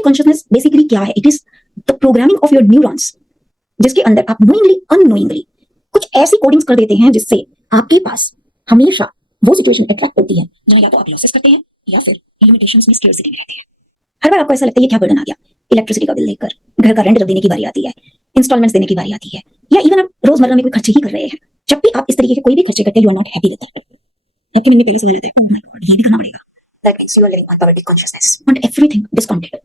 Poverty consciousness basically क्या है? It is the programming of your neurons, जिसके अंदर आप नोइंगली अननोइंगली कुछ ऐसी कोडिंग्स कर देते हैं जिससे आपके पास हमेशा वो सिचुएशन अट्रैक्ट होती है जहां या तो आप लॉसेस करते हैं या फिर लिमिटेशंस में स्केर्सिटी में रहते हैं। हर बार आपको ऐसा लगता है ये क्या बर्डन आ गया, इलेक्ट्रिसिटी का बिल देखकर, घर का रेंट जब देने की बारी आती है, इंस्टॉलमेंट्स देने की बारी आती है, या इवन आप रोजमर्रा में कोई खर्चे ही कर रहे हैं। जब भी आप इस तरीके के कोई भी खर्चे करते हैं, you are not happy with that. Happy नहीं पहले से रहते हैं, ये भी करना पड़ेगा। That means you are living on poverty consciousness, want everything discounted.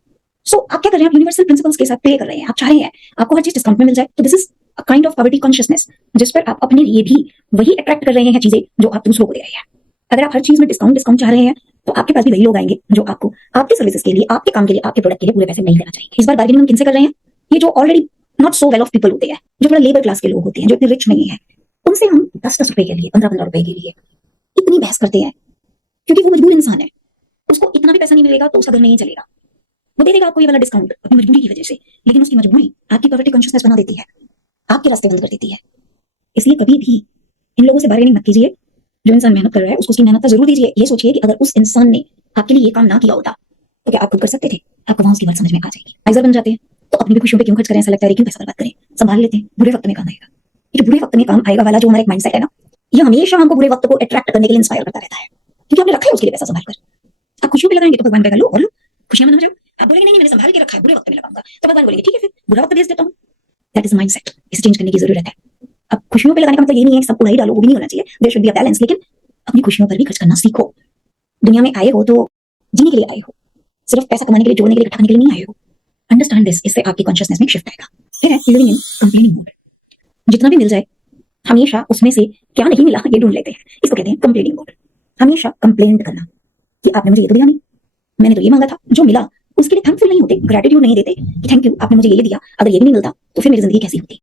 So आप क्या कर रहे हैं? आप यूनिवर्सल प्रिंसिपल्स के साथ प्ले कर रहे हैं। आप चाह रहे हैं आपको हर चीज डिस्काउंट में मिल जाए, तो this is a kind of poverty consciousness, जिस पर आप अपने लिए भी वही अट्रैक्ट कर रहे हैं चीजें जो आप दूसरों को दे रहे हैं। अगर आप हर चीज में डिस्काउंट चाह रहे हैं, तो आपके पास भी वही लोग आएंगे जो आपको आपके सर्विसेज के लिए, आपके काम के लिए, आपके प्रोडक्ट के लिए पूरे पैसे नहीं देना चाहेंगे। इस बार बार्गेनिंग हम किनसे कर रहे हैं? ये जो already not so well of people होते हैं, जो थोड़ा लेबर क्लास के लोग होते हैं, जो इतने रिच नहीं है, उनसे हम 10-10 रुपए के लिए, 15-15 रुपए के लिए इतनी बहस करते हैं, क्योंकि वो मजबूर इंसान है। उसको इतना भी पैसा नहीं मिलेगा तो उसका घर नहीं चलेगा। वो दे देगा आपको ये वाला डिस्काउंट अपनी मजबूरी की वजह से, लेकिन उसकी मजबूरी आपकी पॉवर्टी कॉन्शियसनेस बना देती है, आपके रास्ते बंद कर देती है। इसलिए कभी भी इन लोगों से बार्गेनिंग मत कीजिए। जो इंसान मेहनत कर रहा है उसको उसकी मेहनत का जरूर दीजिए। ये सोचिए कि अगर उस इंसान ने आपके लिए ये काम ना किया होता तो क्या आप खुद कर सकते थे? आपको वहां उसकी बात समझ में आ जाएगी। आइजर बन जाते हैं तो अपनी भी खुशियों पे क्यों खर्च करें? ऐसा लगता है क्यों पैसा बर्बाद करें? संभाल लेते हैं, बुरे वक्त में काम आएगा। ये जो बुरे वक्त में काम आएगा वाला जो हमारा एक माइंडसेट है ना, ये हमेशा हमको बुरे वक्त को अट्रैक्ट करने के लिए इंस्पायर करता रहता है, क्योंकि आपने रखा है उसके लिए पैसा संभाल कर। आप खुशियों पे लगाएंगे तो भगवान कहेगा लो और लो, खुशियां मना जाओ। आप बोलेंगे नहीं मैंने संभाल के रखा है, बुरे वक्त में लगाऊंगा, तो भगवान बोलेंगे ठीक है फिर बुरा वक्त भेज देता हूं। That is mindset. इसे चेंज करने की जरूरत है। अब खुशियों पे लगाने का मतलब ये नहीं है कि सब उड़ाई डालो, वो भी नहीं होना चाहिए। There should be a balance, लेकिन अपनी खुशियों पर भी खर्च करना सीखो। दुनिया में आए हो तो जीने के लिए आए हो, सिर्फ पैसा कमाने के लिए, जोड़ने के लिए, इकट्ठा करने के लिए नहीं आए हो। Understand this. इससे आपकी कॉन्शियसनेस में शिफ्ट आएगा। फिर है लिविंग इन कंप्लेनिंग मोड। जितना भी मिल जाए हमेशा उसमें से क्या नहीं मिला ये ढूंढ लेते हैं, इसको कहते हैं कंप्लेनिंग मोड। हमेशा कंप्लेंट करना कि आपने मुझे ये तो दिया नहीं, मैंने तो ये मांगा था, जो मिला उसके लिए थैंकफुल नहीं होते, ग्रेटिट्यूड नहीं देते कि थैंक यू आपने मुझे ये दिया, अगर ये भी नहीं मिलता तो फिर मेरी जिंदगी कैसी होती।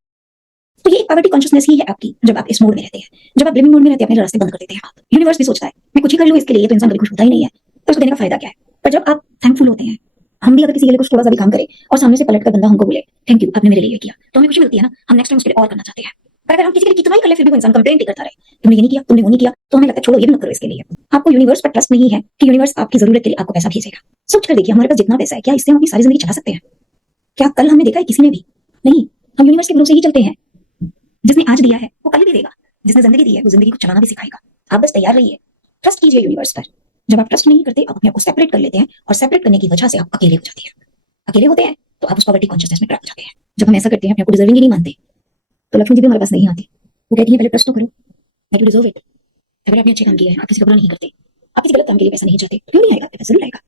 तो ये पॉवर्टी कॉन्शियसनेस ही है आपकी जब आप इस मोड में रहते हैं। जब आप लिविंग मोड में रहते हैं अपने रास्ते बंद कर देते हैं आप। यूनिवर्स भी सोचता है मैं कुछ ही कर लूं इसके लिए, तो इंसान कभी खुश होता ही नहीं है, तो उसको देने का फायदा क्या है? पर जब आप थैंकफुल होते हैं, हम भी अगर किसी के लिए कुछ थोड़ा सा भी काम करें और सामने से पलट कर बंदा हमको बोले थैंक यू आपने मेरे लिए ये किया, तो हमें खुशी मिलती है ना, हम नेक्स्ट टाइम उसके लिए और करना चाहते हैं। पर अगर हम किसी के लिए कितना ही कर ले फिर भी वो इंसान कंप्लेंट ही करता रहे तुमने ये नहीं किया, तुमने वो नहीं किया, तो हमें लगता है छोड़ो ये भी मत करो इसके लिए। आपको यूनिवर्स पर ट्रस्ट नहीं है कि यूनिवर्स आपकी जरूरत के लिए आपको पैसा भेजेगा। सोच कर देखिए हमारे पास जितना पैसा है, क्या इससे हम अपनी सारी जिंदगी चला सकते हैं? क्या कल हमने देखा है किसी ने भी? नहीं। हम यूनिवर्स के भरोसे ही चलते हैं। जिसने आज दिया है वो कल भी देगा, जिसने जिंदगी दी है वो जिंदगी को चलाना भी सिखाएगा। आप बस तैयार रहिए, ट्रस्ट कीजिए यूनिवर्स पर। जब आप ट्रस्ट नहीं करते आप अपने आप को सेपरेट कर लेते हैं, और सेपरेट करने की वजह से आप अकेले हो जाते हैं। अकेले होते हैं तो आप उस पॉवर्टी कॉन्शियसनेस में ट्रैप हो जाते हैं। जब हम ऐसा करते हैं, अपने आप को डिजर्विंग ही नहीं मानते, तो लक्ष्मी जी भी हमारे पास नहीं आती। वो कहती है पहले ट्रस्ट तो करो, दैट यू डिजर्व इट। अगर आपने अच्छे काम किए हैं, आप किसी का बुरा नहीं करते, आप किसी गलत काम के लिए पैसा नहीं चाहते, क्यों नहीं आएगा? पैसा जरूर आएगा।